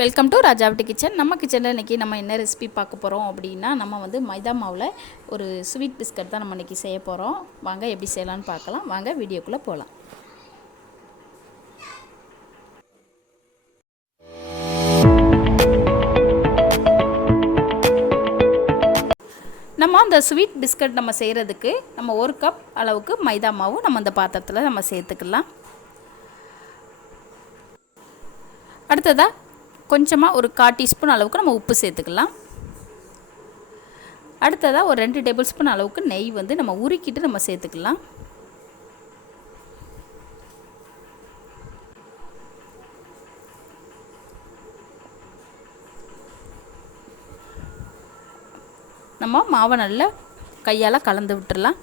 Welcome to ராஜாவட்டி kitchen. நம்ம கிச்சனில் இன்றைக்கி நம்ம என்ன ரெசிபி பார்க்க போகிறோம் அப்படின்னா, நம்ம வந்து மைதா மாவில் ஒரு ஸ்வீட் பிஸ்கட் தான் நம்ம இன்றைக்கி செய்ய போகிறோம். வாங்க எப்படி செய்யலான்னு பார்க்கலாம். வாங்க வீடியோக்குள்ளே போகலாம். நம்ம அந்த ஸ்வீட் பிஸ்கட் நம்ம செய்கிறதுக்கு நம்ம 1 கப் அளவுக்கு மைதா மாவு நம்ம அந்த பாத்திரத்தில் நம்ம சேர்த்துக்கலாம். அடுத்ததாக கொஞ்சமாக ஒரு 1/4 டீஸ்பூன் அளவுக்கு நம்ம உப்பு சேர்த்துக்கலாம். அடுத்ததாக ஒரு 2 டேபிள் ஸ்பூன் அளவுக்கு நெய் வந்து நம்ம உருக்கிட்டு நம்ம சேர்த்துக்கலாம். நம்ம மாவை நல்லா கையால் கலந்து விட்டுடலாம்.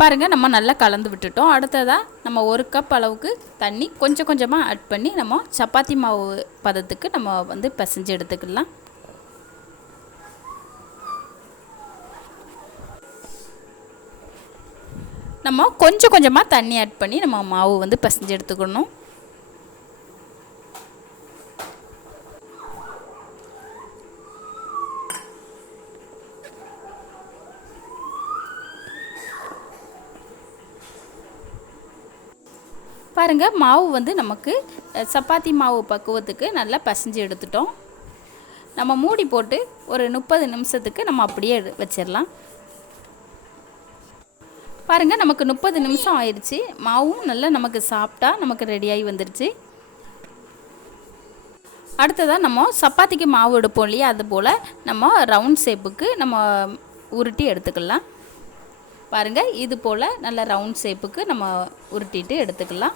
பாருங்கள், நம்ம நல்லா கலந்து விட்டுட்டோம். அடுத்ததாக நம்ம 1 கப் அளவுக்கு தண்ணி கொஞ்சம் கொஞ்சமாக ஆட் பண்ணி நம்ம சப்பாத்தி மாவு பதத்துக்கு நம்ம வந்து பிசைஞ்சு எடுத்துக்கலாம். நம்ம கொஞ்சம் கொஞ்சமாக தண்ணி ஆட் பண்ணி நம்ம மாவு வந்து பிசைஞ்சு எடுத்துக்கணும். பாருங்கள், மாவு வந்து நமக்கு சப்பாத்தி மாவு பக்குவத்துக்கு நல்லா பிசைஞ்சு எடுத்துட்டோம். நம்ம மூடி போட்டு ஒரு 30 நிமிஷத்துக்கு நம்ம அப்படியே வச்சிடலாம். பாருங்கள், நமக்கு 30 நிமிஷம் ஆயிடுச்சு. மாவும் நல்லா நமக்கு சாப்பிட்டா நமக்கு ரெடியாகி வந்துடுச்சு. அடுத்ததாக நம்ம சப்பாத்திக்கு மாவு எடுப்போம் இல்லையா, அதுபோல் நம்ம ரவுண்ட் ஷேப்புக்கு நம்ம உருட்டி எடுத்துக்கலாம். பாருங்கள், இது போல் நல்ல ரவுண்ட் ஷேப்புக்கு நம்ம உருட்டிட்டு எடுத்துக்கலாம்.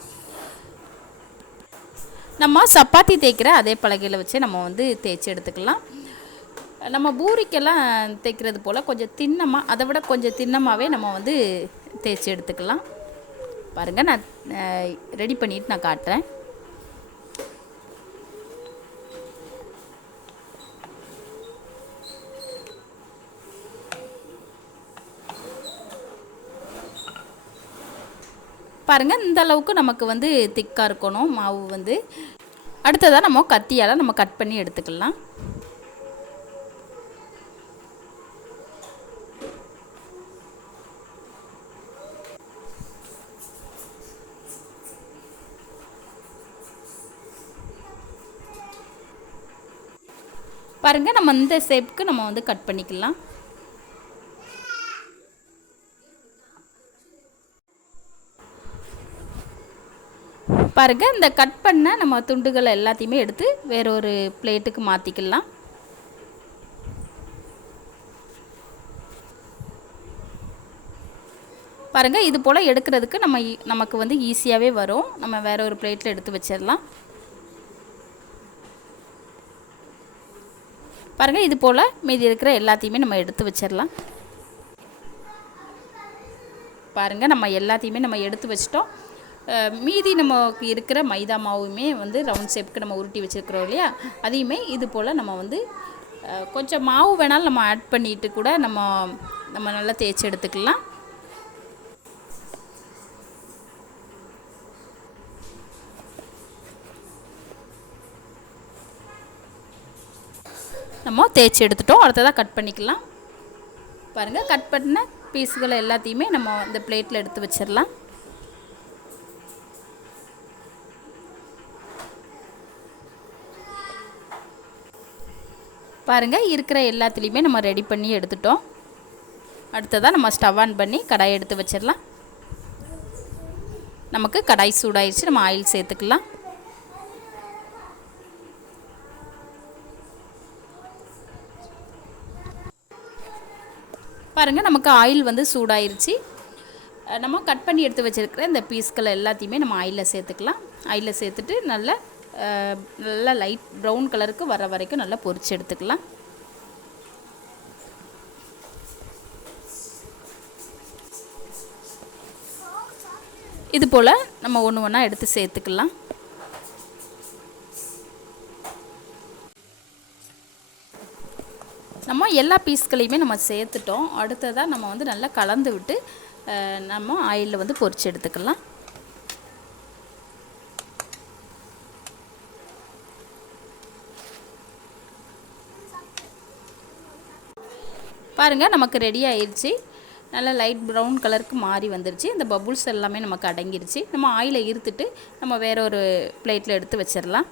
நம்ம சப்பாத்தி தேய்க்கிற அதே பலகையில் வச்சு நம்ம வந்து தேய்ச்சி எடுத்துக்கலாம். நம்ம பூரிக்கெல்லாம் தேய்க்கிறது போல் கொஞ்சம் தின்னமாக, அதை விட கொஞ்சம் தின்னமாகவே நம்ம வந்து தேய்ச்சி எடுத்துக்கலாம். பாருங்கள், நான் ரெடி பண்ணிவிட்டு நான் காட்டுறேன். பாருங்கள், இந்த அளவுக்கு நமக்கு வந்து திக்காக இருக்கணும் மாவு வந்து. அடுத்ததாக நம்ம கத்தியால் நம்ம கட் பண்ணி எடுத்துக்கலாம். பாருங்கள், நம்ம இந்த ஷேப்புக்கு நம்ம வந்து கட் பண்ணிக்கலாம். பாருங்கள், இந்த கட் பண்ண நம்ம துண்டுகளை எல்லாத்தையுமே எடுத்து வேற ஒரு பிளேட்டுக்கு மாற்றிக்கலாம். பாருங்கள், இது போல் எடுக்கிறதுக்கு நமக்கு வந்து ஈஸியாகவே வரும். நம்ம வேற ஒரு பிளேட்டில் எடுத்து வச்சிடலாம். பாருங்கள், இது போல் மீதி இருக்கிற எல்லாத்தையுமே நம்ம எடுத்து வச்சிடலாம். பாருங்கள், நம்ம எல்லாத்தையுமே நம்ம எடுத்து வச்சிட்டோம். மீதி நமக்கு இருக்கிற மைதா மாவுமே வந்து ரவுண்ட் ஷேப்புக்கு நம்ம உருட்டி வச்சுருக்கிறோம் இல்லையா, அதையுமே இது போல் நம்ம வந்து கொஞ்சம் மாவு வேணாலும் நம்ம ஆட் பண்ணிட்டு கூட நம்ம நல்லா தேய்ச்சி எடுத்துக்கலாம். நம்ம தேய்ச்சி எடுத்துட்டோம். அடுத்ததாக கட் பண்ணிக்கலாம். பாருங்கள், கட் பண்ண பீஸுகளை எல்லாத்தையுமே நம்ம இந்த பிளேட்டில் எடுத்து வச்சிடலாம். பாருங்கள், இருக்கிற எல்லாத்துலேயுமே நம்ம ரெடி பண்ணி எடுத்துட்டோம். அடுத்ததாக நம்ம ஸ்டவ் ஆன் பண்ணி கடாயை எடுத்து வச்சிடலாம். நமக்கு கடாய் சூடாயிடுச்சு. நம்ம ஆயில் சேர்த்துக்கலாம். பாருங்கள், நமக்கு ஆயில் வந்து சூடாயிருச்சு. நம்ம கட் பண்ணி எடுத்து வச்சுருக்கிற இந்த பீஸ்களை எல்லாத்தையுமே நம்ம ஆயிலில் சேர்த்துக்கலாம். ஆயிலில் சேர்த்துட்டு நல்லா லைட் ப்ரௌன் கலருக்கு வர வரைக்கும் நல்லா பொரிச்சு எடுத்துக்கலாம். இது போல் நம்ம ஒன்று ஒன்றா எடுத்து சேர்த்துக்கலாம். நம்ம எல்லா பீஸ்களையுமே நம்ம சேர்த்துட்டோம். அடுத்ததாக நம்ம வந்து நல்லா கலந்து விட்டு நம்ம ஆயிலில் வந்து பொரிச்சு எடுத்துக்கலாம். பாருங்கள், நமக்கு ரெடி ஆயிடுச்சு. நல்லா லைட் ப்ரௌன் கலருக்கு மாறி வந்துருச்சு. இந்த பபுள்ஸ் எல்லாமே நமக்கு அடங்கிருச்சு. நம்ம ஆயிலை இருத்துட்டு நம்ம வேற ஒரு பிளேட்டில் எடுத்து வச்சிடலாம்.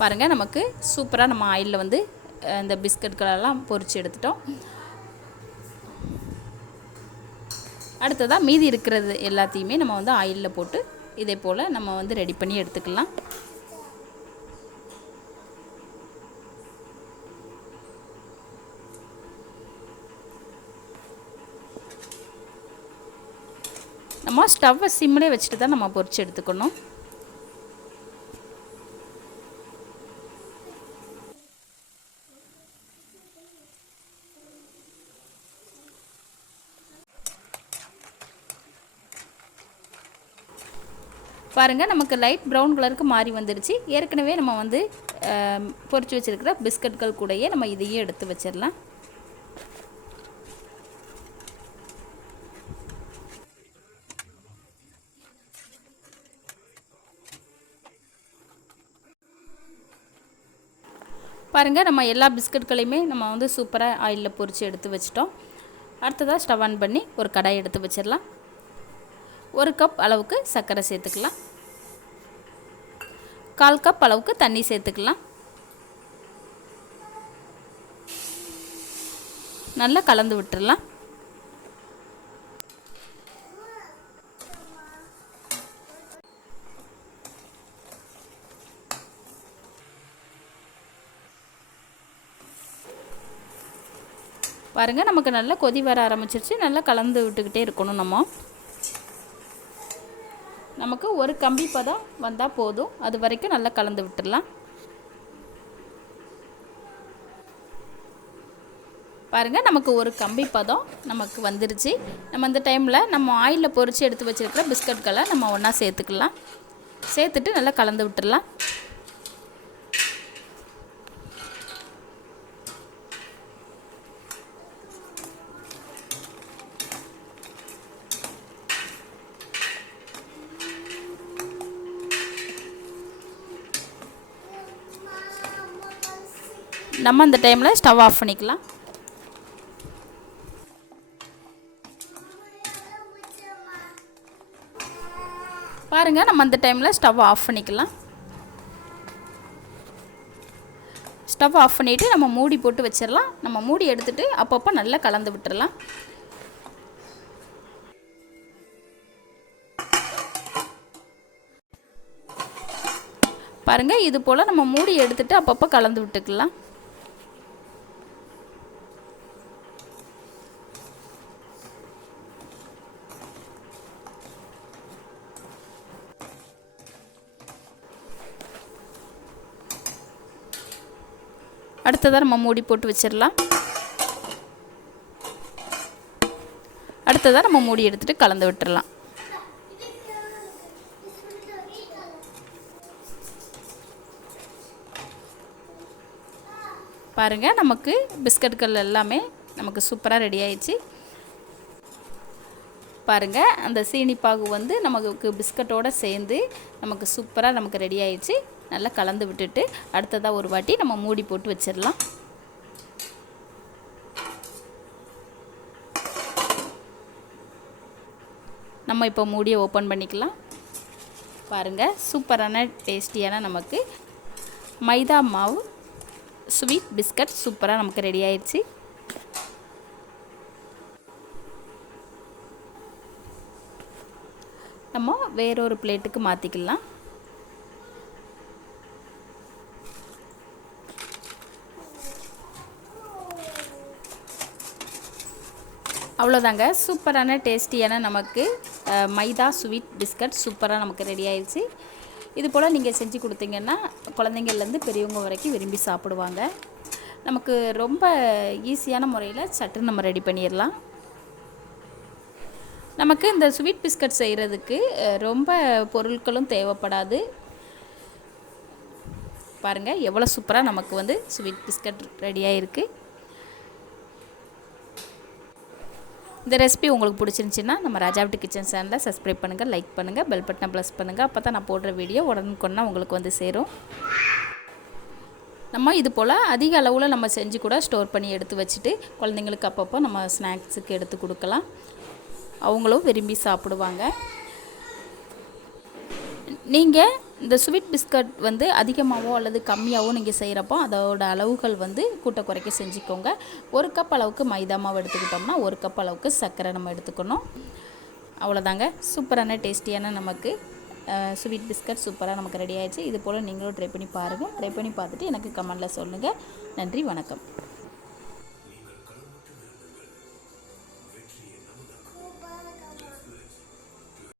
பாருங்கள், நமக்கு சூப்பராக நம்ம ஆயிலில் வந்து இந்த பிஸ்கட்களெல்லாம் பொரித்து எடுத்துட்டோம். அடுத்ததாக மீதி இருக்கிறது எல்லாத்தையுமே நம்ம வந்து ஆயிலில் போட்டு இதே போல் நம்ம வந்து ரெடி பண்ணி எடுத்துக்கலாம். நம்ம ஸ்டவ்வை சிம்மிலே வச்சுட்டு தான் நம்ம பொரித்து எடுத்துக்கணும். பாருங்கள், நமக்கு லைட் ப்ரௌன் கலருக்கு மாறி வந்துடுச்சு. ஏற்கனவே நம்ம வந்து பொரிச்சு வச்சுருக்கிற பிஸ்கட்கள் கூடயே நம்ம இதையே எடுத்து வச்சிடலாம். பாருங்கள், நம்ம எல்லா பிஸ்கட்களையுமே நம்ம வந்து சூப்பராக ஆயிலில் பொரித்து எடுத்து வச்சிட்டோம். அடுத்ததாக ஸ்டவ் ஆன் பண்ணி ஒரு கடாய் எடுத்து வச்சிடலாம். 1 கப் அளவுக்கு சர்க்கரை சேர்த்துக்கலாம். 1/4 கப் அளவுக்கு தண்ணி சேர்த்துக்கலாம். நல்லா கலந்து விட்டுடலாம். பாருங்கள், நமக்கு நல்லா கொதி வர ஆரம்பிச்சிருச்சு. நல்லா கலந்து விட்டுக்கிட்டே இருக்கணும். நமக்கு ஒரு கம்பி பதம் வந்தால் போதும். அது வரைக்கும் நல்லா கலந்து விட்டுடலாம். பாருங்கள், நமக்கு ஒரு கம்பி பதம் நமக்கு வந்துருச்சு. நம்ம இந்த டைமில் நம்ம ஆயிலில் பொரித்து எடுத்து வச்சுருக்கிற பிஸ்கட்களை நம்ம ஒன்றா சேர்த்துக்கலாம். சேர்த்துட்டு நல்லா கலந்து விட்டுடலாம். நம்ம அந்த டைமில் ஸ்டவ் ஆஃப் பண்ணிக்கலாம். பாருங்கள், நம்ம அந்த டைமில் ஸ்டவ் ஆஃப் பண்ணிக்கலாம். ஸ்டவ் ஆஃப் பண்ணிவிட்டு நம்ம மூடி போட்டு வச்சிடலாம். நம்ம மூடி எடுத்துகிட்டு அப்பப்போ நல்லா கலந்து விட்டுடலாம். பாருங்கள், இது போல் நம்ம மூடி எடுத்துகிட்டு அப்பப்போ கலந்து விட்டுக்கலாம். அடுத்ததாக நம்ம மூடி போட்டு வச்சிடலாம். அடுத்ததாக நம்ம மூடி எடுத்துகிட்டு கலந்து விட்டுடலாம். பாருங்கள், நமக்கு பிஸ்கட்கள் எல்லாமே நமக்கு சூப்பராக ரெடி ஆயிடுச்சு. பாருங்கள், அந்த சீனிப்பாகு வந்து நமக்கு பிஸ்கட்டோடு சேர்ந்து நமக்கு சூப்பராக நமக்கு ரெடி ஆயிடுச்சு. நல்லா கலந்து விட்டுட்டு அடுத்ததாக ஒரு வாட்டி நம்ம மூடி போட்டு வச்சிடலாம். நம்ம இப்போ மூடியை ஓப்பன் பண்ணிக்கலாம். பாருங்கள், சூப்பரான டேஸ்டியான நமக்கு மைதா மாவு ஸ்வீட் பிஸ்கட் சூப்பராக நமக்கு ரெடி ஆயிடுச்சு. நம்ம வேறொரு பிளேட்டுக்கு மாற்றிக்கலாம். அவ்வளோதாங்க, சூப்பரான டேஸ்டியான நமக்கு மைதா ஸ்வீட் பிஸ்கட் சூப்பராக நமக்கு ரெடி ஆயிடுச்சு. இது போல் நீங்கள் செஞ்சு கொடுத்தீங்கன்னா குழந்தைங்கள்லேருந்து பெரியவங்க வரைக்கும் விரும்பி சாப்பிடுவாங்க. நமக்கு ரொம்ப ஈஸியான முறையில் சட்டுன்னு நம்ம ரெடி பண்ணிடலாம். நமக்கு இந்த ஸ்வீட் பிஸ்கட் செய்கிறதுக்கு ரொம்ப பொருட்களும் தேவைப்படாது. பாருங்கள் எவ்வளோ சூப்பராக நமக்கு வந்து ஸ்வீட் பிஸ்கட் ரெடியாக இருக்குது. இந்த ரெசிபி உங்களுக்கு பிடிச்சிருந்துச்சின்னா நம்ம ராஜா வீட்டு கிச்சன் சேனலை சப்ஸ்கிரைப் பண்ணுங்கள், லைக் பண்ணுங்கள், பெல் பட்டனை ப்ரெஸ் பண்ணுங்கள். அப்போ தான் நான் போடுற வீடியோ உடனுக்குடனே உங்களுக்கு வந்து சேரும். நம்ம இது போல் அதிக அளவில் நம்ம செஞ்சு கூட ஸ்டோர் பண்ணி எடுத்து வச்சுட்டு குழந்தைங்களுக்கு அப்பப்போ நம்ம ஸ்நாக்ஸுக்கு எடுத்து கொடுக்கலாம். அவங்களும் விரும்பி சாப்பிடுவாங்க. நீங்கள் இந்த ஸ்வீட் பிஸ்கட் வந்து அதிகமாகவோ அல்லது கம்மியாகவோ நீங்கள் செய்கிறப்போ அதோட அளவுகள் வந்து கூட்ட குறைக்க செஞ்சுக்கோங்க. 1 கப் அளவுக்கு மைதா மாவு எடுத்துக்கிட்டோம்னா 1 கப் அளவுக்கு சர்க்கரை நம்ம எடுத்துக்கணும். அவ்வளோதாங்க, சூப்பரான டேஸ்டியான நமக்கு ஸ்வீட் பிஸ்கட் சூப்பராக நமக்கு ரெடி ஆயிடுச்சு. இது போல் நீங்களும் ட்ரை பண்ணி பாருங்கள். ட்ரை பண்ணி பார்த்துட்டு எனக்கு கமெண்டில் சொல்லுங்கள். நன்றி, வணக்கம்.